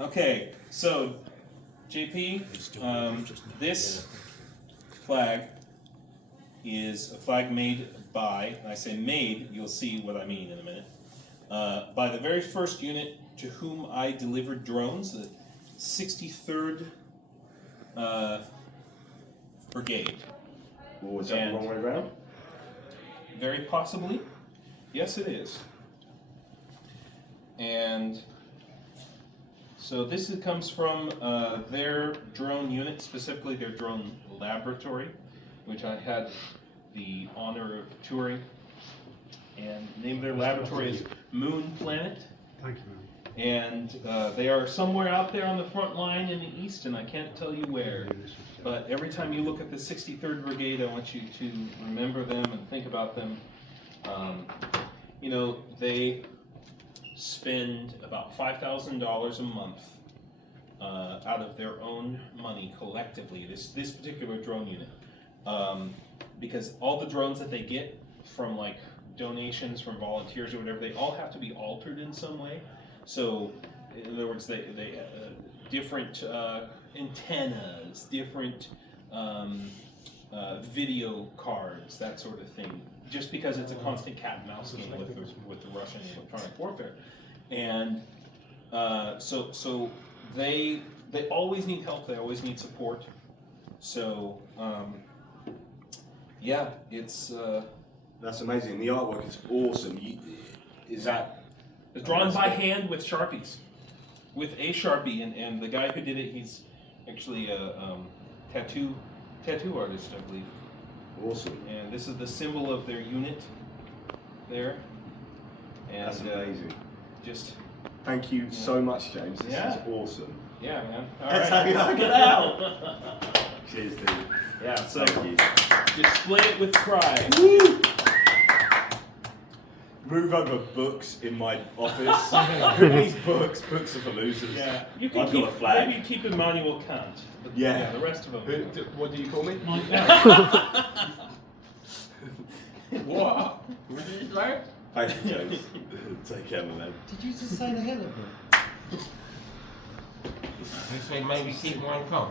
Okay, so JP, this flag is a flag made by, and I say made, you'll see what I mean in a minute, by the very first unit to whom I delivered drones, the 63rd Brigade. Or is that the wrong way around? Very possibly. Yes, it is. And so this comes from their drone unit, specifically their drone laboratory, which I had the honor of touring. And the name of their laboratory is Moon Planet. Thank you, man. And they are somewhere out there on the front line in the east, and I can't tell you where. But every time you look at the 63rd Brigade, I want you to remember them and think about them. You know, they spend about $5,000 a month out of their own money collectively, this particular drone unit. Because all the drones that they get from like donations from volunteers or whatever, they all have to be altered in some way. So, in other words, they different antennas, different video cards, that sort of thing. Just because it's a constant cat and mouse game with the Russian electronic warfare, and so they always need help. They always need support. So yeah, it's that's amazing. The artwork is awesome. Is that? It's drawn by hand with Sharpies, with a Sharpie, and the guy who did it, he's actually a tattoo artist, I believe. Awesome. And this is the symbol of their unit there. And, that's amazing. Just thank you so much, James. This is awesome. Yeah, man. All Let's right. get out. Cheers, dude. Yeah. So Thank you. display it with pride. Woo! Move over books in my office. These books are for losers. Yeah. You can I've got a flag. maybe keep Immanuel Kant. But Yeah. The rest of them. What do you call me? What? What did you say? Thank you, James. Take care, my man. Did you just say the Hitler book? You say maybe keep one calm.